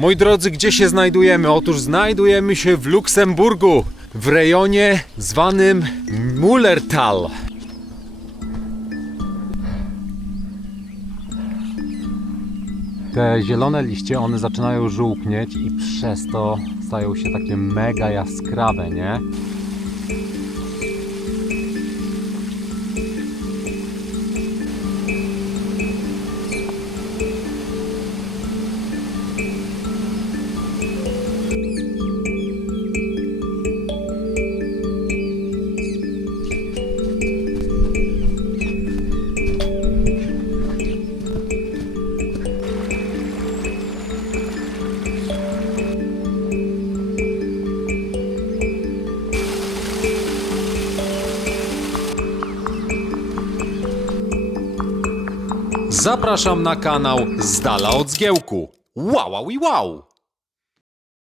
Moi drodzy, gdzie się znajdujemy? Otóż znajdujemy się w Luksemburgu, w rejonie zwanym Mullertal. Te zielone liście, one zaczynają żółknieć i przez to stają się takie mega jaskrawe, nie? Zapraszam na kanał Z dala od zgiełku. Wow, wow, wow!